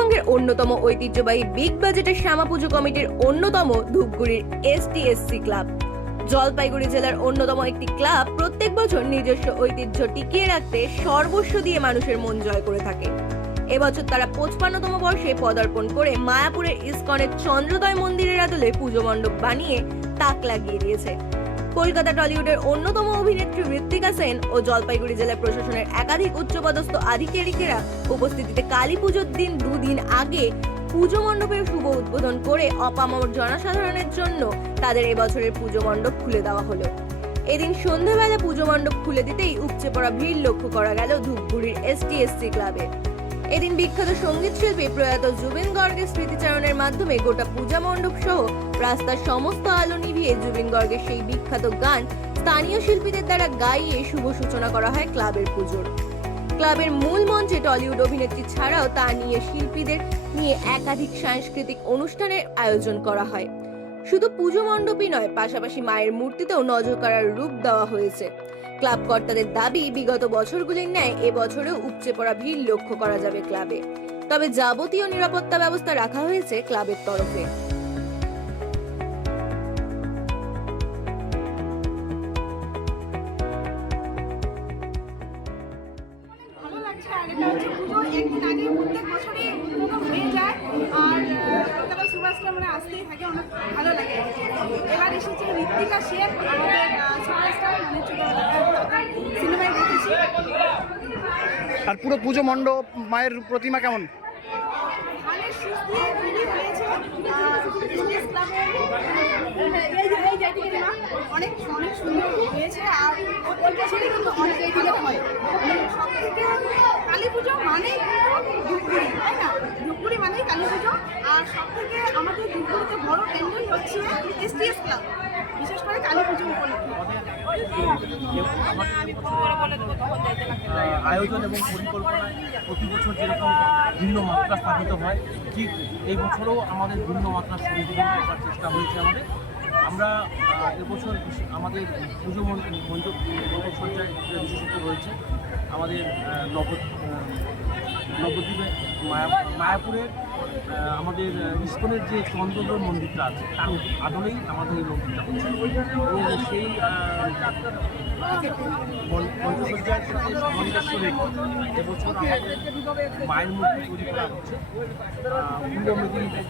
উত্তরবঙ্গের অন্যতম ঐতিহ্যবাহী বিগ বাজেটের শ্যামা পুজো কমিটির অন্যতম ধূপগুড়ির এসটিএসসি ক্লাব। জলপাইগুড়ি জেলার অন্যতম একটি ক্লাব প্রত্যেক বছর নিজস্ব ঐতিহ্য টিকিয়ে রাখতে সর্বস্ব দিয়ে মানুষের মন জয় করে থাকে। এবছর তারা পঁচপান্নতম বর্ষে পদার্পণ করে মায়াপুরের ইস্কনের চন্দ্রোদয় মন্দিরের আদলে পুজো মণ্ডপ বানিয়ে তাক লাগিয়ে দিয়েছে। কলকাতা টলিউডের অন্যতম অভিনেত্রী ঋত্বিকা সেন ও জলপাইগুড়ি জেলা প্রশাসনের একাধিক উচ্চপদস্থ আধিকারিকেরা উপস্থিতিতে কালী পুজোর দিন দুদিন আগে পুজো মণ্ডপের শুভ উদ্বোধন করে অপামর জনসাধারণের জন্য তাদের এবছরের পুজো মণ্ডপ খুলে দেওয়া হলো। এদিন সন্ধ্যাবেলা পুজো মণ্ডপ খুলে দিতেই উপচে পড়া ভিড় লক্ষ্য করা গেল ধূপগুড়ির এসটিএসসি ক্লাবে। এদিন বিখ্যাত সংগীত শিল্পী প্রয়াত জুবিন গর্গের স্মৃতিচারণের মাধ্যমে গোটা পূজা মণ্ডপ সহ রাস্তার সমস্ত আলো নিভিয়ে জুবিন গর্গের সেই বিখ্যাত গান স্থানীয় শিল্পীদের দ্বারা গাইয়ে শুভ সূচনা করা হয় ক্লাবের পুজোর। ক্লাবের মূল মঞ্চে টলিউড অভিনেত্রী ছাড়াও তা নিয়ে শিল্পীদের নিয়ে একাধিক সাংস্কৃতিক অনুষ্ঠানের আয়োজন করা হয়। শুধু পুজো মণ্ডপই নয়, পাশাপাশি মায়ের মূর্তিতেও নজর কাড়ার রূপ দেওয়া হয়েছে। ক্লাব কর্তাদের দাবি, বিগত বছরগুলির ন্যায় এবছরেও উপচে পড়া ভিড় লক্ষ্য করা যাবে ক্লাবে। তবে যাবতীয় নিরাপত্তা ব্যবস্থা রাখা হয়েছে ক্লাবের তরফে। আসতেই থাকে অনেক ভালো লাগে। এবার এসেছে ঋত্বিকা সেন, আমাদের মানে আর পুরো পুজো মণ্ডপ, মায়ের প্রতিমা কেমন? অনেক সুন্দর হয়েছে আর থেকে কালী পুজো কিন্তু ধূপগুড়ি তাই না ধূপগুড়ি মানেই কালী পুজো আর সব থেকে আমাদের ধূপগুড়িতে বড় প্যান্ডেল হচ্ছে এসটিএস ক্লাব বিশেষ করে কালী পুজো উপলক্ষে আহ, আয়োজন এবং পরিকল্পনায় প্রতি বছর যেরকম ভিন্ন মাত্রা স্থাপিত হয়, ঠিক এই বছরও আমাদের ভিন্ন মাত্রা সংযোজন করার চেষ্টা হয়েছে আমাদের। আমরা এবছর আমাদের পুজো মণ্ডপ মণ্ডপসজ্জায় বিশেষত্ব রয়েছে, আমাদের নব নবদ্বীপে মায়া মায়াপুরের আমাদের ইস্কনের যে চন্দ্রদয় মন্দিরটা আছে, তার আদলেই আমাদের এই মন্দিরটা হচ্ছে। এবং সেই সাথে এবছর মায়ের তৈরি করা হচ্ছে।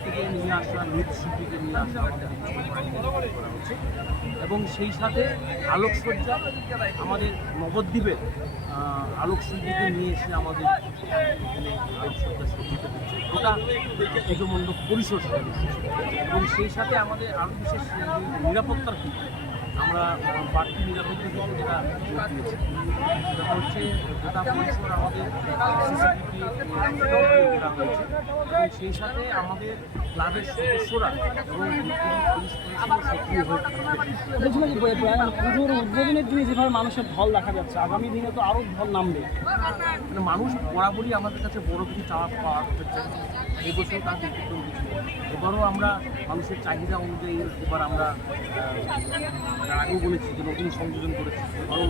থেকে নিয়ে নিয়ে এবং সেই সাথে আলোকসজ্জা, আমাদের নবদ্বীপের আলোকশিল্পীকে নিয়ে এসে আমাদের এখানে আলোকসজ্জা সজ্জিত হচ্ছে। গোটা পুজো মণ্ডপ পরিসর সেখানে এবং সেই সাথে আমাদের আরও বিশেষ নিরাপত্তার ক্ষেত্রে আমরা বাড়তি নিরাপত্তা দিতে যেটা দিয়েছি। সেটা হচ্ছে গোটা আমাদের হয়েছে এবং সেই সাথে আমাদের ক্লাবের সদস্যরা এবং সক্রিয় পুজোর উদ্বোধনের দিনে যেভাবে মানুষের ঢল দেখা যাচ্ছে আগামী দিনে তো আরও ঢল নামবে। মানে মানুষ বরাবরই আমাদের কাছে বড় কিছু চাওয়া পাওয়া হচ্ছে এই বছর তার ব্যতিক্রম কিছু এবারও আমরা মানুষের চাহিদা অনুযায়ী এবার আমরা মানে আগেও বলেছি যে নতুন সংযোজন করেছি এবারও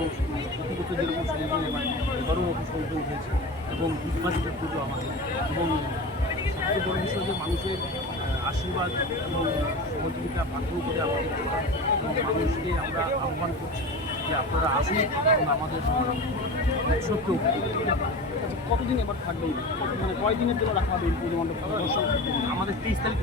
প্রতি বছর যেরকম সংযোজন এবার এবারও নতুন সংযোজন হয়েছে, এবং বিদ্যাসীদের পুজো আমাদের এবং সবচেয়ে বড় বিষয় যে মানুষের আশীর্বাদ এবং সহযোগিতা ভাগ্য করে আমাদের এবং মানুষকে আমরা আহ্বান করছি যে আপনারা আসুন এবং আমাদের উৎসবকে কতদিন এবার থাকবে? মানে কয় দিনের জন্য রাখা হবে এই পুজো মণ্ডপ আমাদের তেইশ তারিখ